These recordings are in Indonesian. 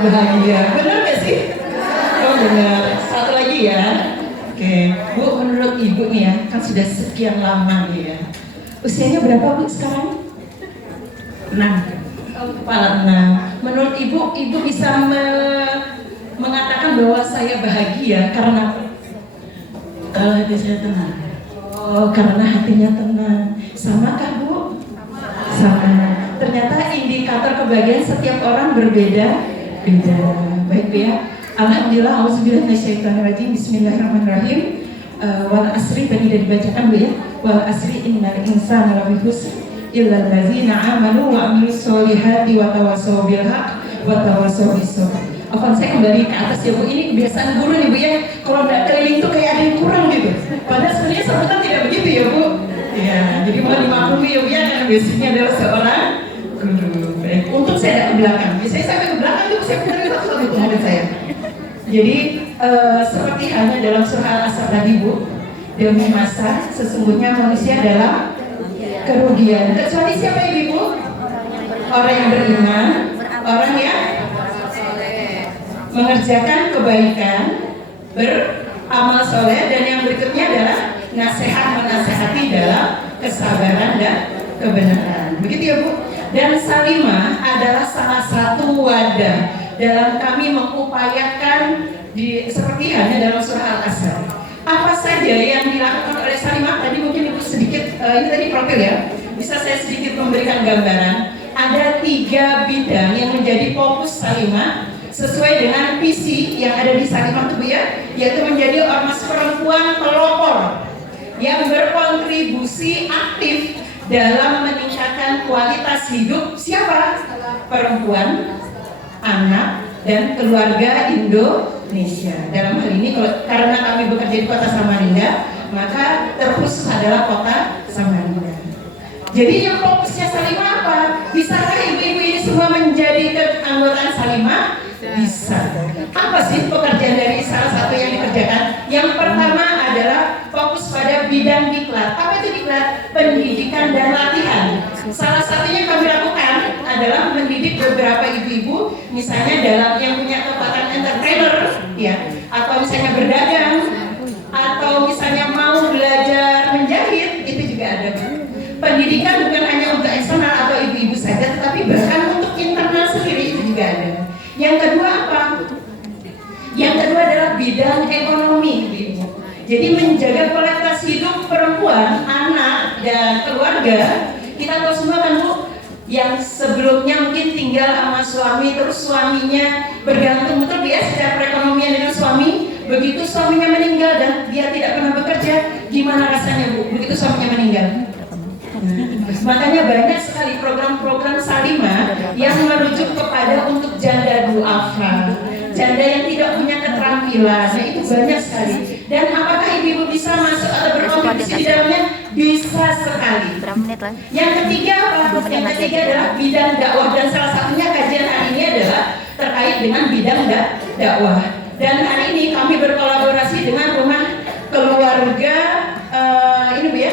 bahagia. Benar nggak sih? Oh benar. Satu lagi ya. Oke, Bu, menurut Ibu nih ya, kan sudah sekian lama nih ya. Usianya berapa Bu sekarang? 6. Kepala 6. Menurut Ibu, Ibu bisa mengatakan bahwa saya bahagia karena apa? Kalau hati saya tenang. Oh, karena hatinya tenang. Samakah Bu? Sama. Ternyata indikator kebahagiaan setiap orang berbeda. Baik Bu ya. Alhamdulillah, auzubillahi minasyaitonirrajim. Bismillahirrahmanirrahim. Wal asri tadi sudah dibacakan Bu ya. Wal asri innal insana lafi khusr illa allazina amanu wa amilus solihati wa tawassaw bil haqq wa tawassaw bis sabr. Oke, saya kembali ke atas ya Bu. Ini kebiasaan guru nih Bu ya. Kalau nggak keliling tuh kayak ada yang kurang gitu. Padahal sebenarnya sambutan tidak begitu ya Bu. Ya, jadi mohon dimaklumi ya Bu ya, karena basicnya adalah seorang guru. Baik, untuk saya ada ke belakang. Biasanya sampai ke belakang itu saya putar satu momen saya. Jadi seperti halnya dalam surah Al-Asr tadi Bu, demi masa sesungguhnya manusia adalah kerugian. Kecuali siapa Ibu? Orang yang beriman, orang yang mengerjakan kebaikan, beramal soleh, dan yang berikutnya adalah menasehati dalam kesabaran dan kebenaran. Begitu ya Bu. Dan Salimah adalah salah satu wadah dalam kami mengupayakan seperti halnya dalam surah Al-Asr. Apa saja yang dilakukan oleh Salimah? Tadi mungkin Ibu sedikit, ini tadi profil ya. Bisa saya sedikit memberikan gambaran. Ada 3 bidang yang menjadi fokus Salimah sesuai dengan visi yang ada di Salimah itu ya, yaitu menjadi ormas perempuan pelopor yang berkontribusi aktif dalam meningkatkan kualitas hidup siapa? Perempuan, anak, dan keluarga Indonesia. Dalam hal ini karena kami bekerja di Kota Samarinda, maka terkhusus adalah Kota Samarinda. Jadi yang fokusnya Salimah apa? Bisakah ibu-ibu ini semua menjadi keanggotaan Salimah? Bisa. Apa sih pekerjaan dari salah satu yang dikerjakan? Yang pertama adalah fokus pada bidang diklat. Apa itu diklat? Pendidikan dan latihan. Salah satunya kami lakukan adalah mendidik beberapa ibu-ibu, misalnya dalam yang punya kekuatan entrepreneur, ya, atau misalnya berdagang, atau misalnya mau belajar menjahit, itu juga ada. Pendidikan bukan hanya untuk eksternal atau ibu-ibu saja, tetapi bahkan untuk internal sendiri itu juga ada. Yang kedua apa? Yang kedua adalah bidang ekonomi, Ibu. Jadi menjaga kualitas hidup perempuan, anak, dan keluarga. Kita tahu semua kan Bu, yang sebelumnya mungkin tinggal sama suami, terus suaminya bergantung betul ya secara perekonomian dengan suami. Begitu suaminya meninggal dan dia tidak pernah bekerja, gimana rasanya Bu? Begitu suaminya meninggal. Makanya banyak sekali program-program Salimah yang merujuk kepada untuk janda duafa, janda yang tidak punya keterampilan. Nah, itu banyak sekali. Dan apakah ibu-ibu bisa masuk atau berkontribusi di dalamnya? Bisa sekali. Yang ketiga apa? Yang ketiga adalah bidang dakwah, dan salah satunya kajian hari ini adalah terkait dengan bidang dakwah. Dan hari ini kami berkolaborasi dengan rumah keluarga ini Bu ya,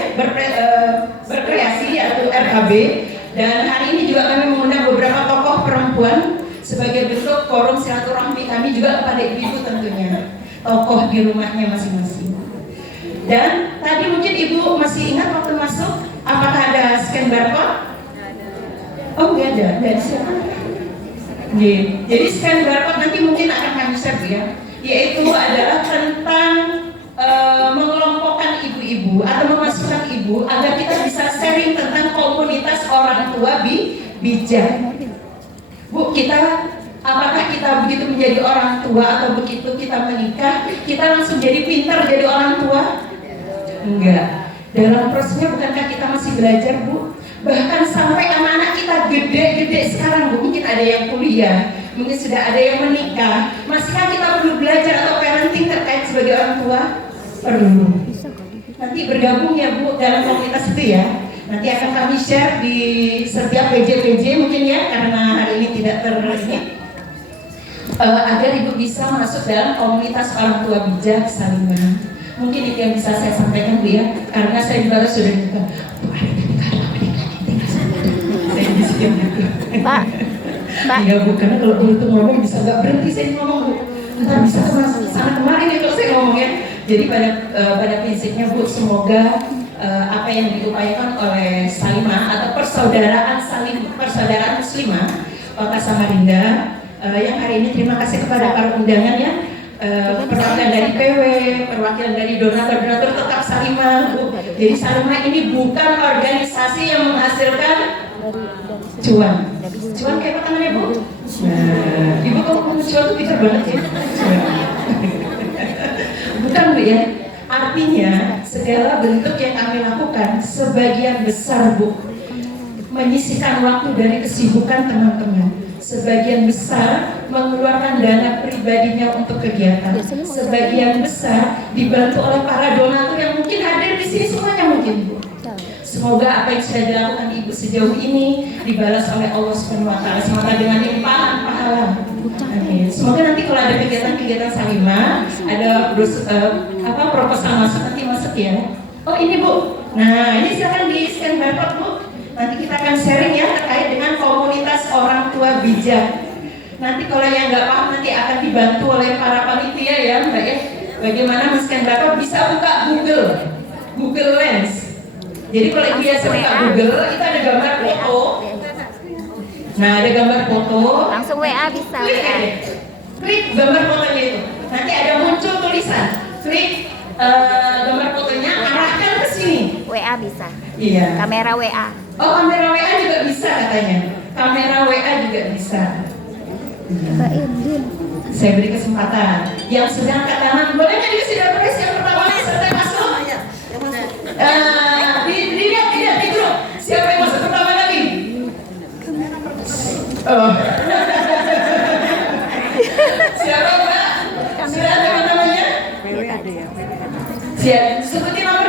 berkreasi atau RKB, dan hari ini juga kami mengundang beberapa tokoh perempuan sebagai bentuk forum silaturahmi kami juga kepada ibu-ibu tentunya, tokoh di rumahnya masing-masing. Dan tadi mungkin Ibu masih ingat waktu masuk, apakah ada scan barcode? Oh nggak ada, dari siapa? Jadi scan barcode nanti mungkin akan kami share ya, yaitu adalah tentang mengelompokkan ibu-ibu atau memasukkan ibu agar kita bisa sharing tentang komunitas orang tua bijak. Bu, apakah kita begitu menjadi orang tua atau begitu kita menikah kita langsung jadi pintar jadi orang tua? Enggak. Dalam prosesnya bukankah kita masih belajar Bu? Bahkan sampai anak-anak kita gede-gede sekarang Bu, mungkin ada yang kuliah, mungkin sudah ada yang menikah. Masihkah kita perlu belajar atau parenting terkait sebagai orang tua? Perlu. Nanti bergabung ya Bu dalam komunitas itu ya. Nanti akan kami share di setiap PJ mungkin ya, karena hari ini tidak terresmi, agar Ibu bisa masuk dalam komunitas orang tua bijak Salimah. Mungkin itu yang bisa saya sampaikan Bu ya, karena saya juga sudah buka Bu, ada yang nikah, Pak. Iya Bu, karena kalau dulu tuh ngomong bisa nggak berhenti saya ngomong Bu. Ntar bisa sana kemarin ya kalau saya ngomongnya. Jadi pada prinsipnya Bu, semoga apa yang diupayakan oleh Salimah atau persaudaraan Muslimah Kota Samarinda yang hari ini terima kasih kepada para undangan ya. Perwakilan dari PW, perwakilan dari donatur-donatur tetap Salimah Bu. Jadi Salimah ini bukan organisasi yang menghasilkan cuan. Cuan kayak apa namanya Bu? Nah, Ibu kalau mau cuan tuh pintar banget ya. Bukan Bu ya. Artinya segala bentuk yang kami lakukan sebagian besar Bu menyisihkan waktu dari kesibukan teman-teman. Sebagian besar mengeluarkan dana pribadinya untuk kegiatan. Sebagian besar dibantu oleh para donatur yang mungkin hadir di sini semuanya mungkin Bu. Semoga apa yang sudah dilakukan Ibu sejauh ini dibalas oleh Allah Subhanahu wa taala semoga dengan limpahan pahala. Amin. Semoga nanti kalau ada kegiatan-kegiatan Salimah, ada proposal masuk ya. Oh ini Bu. Nah, ini silakan di scan barcode Bu. Nanti kita akan sharing ya terkait dengan komunitas orang tua bijak. Nanti kalau yang nggak paham nanti akan dibantu oleh para panitia ya Mbak ya. Bagaimana men-scan barcode bisa buka Google Lens. Jadi kalau biasa buka Google itu ada gambar foto. Nah ada gambar foto. Langsung WA bisa. Klik gambar fotonya itu. Nanti ada muncul tulisan. Klik gambar fotonya arahkan ke sini. WA bisa. Iya. Kamera WA. Oh kamera WA juga bisa katanya. Kamera WA juga bisa. Mbak Indin. Saya beri kesempatan. Yang sedang angkat tangan, boleh nggak dikasih dapur yang pertama serta masuk? Dilihat di grup. Siapa yang masuk pertama lagi? Oh. Siapa Mbak? Sudah ada namanya? Siap. Sebutin nomor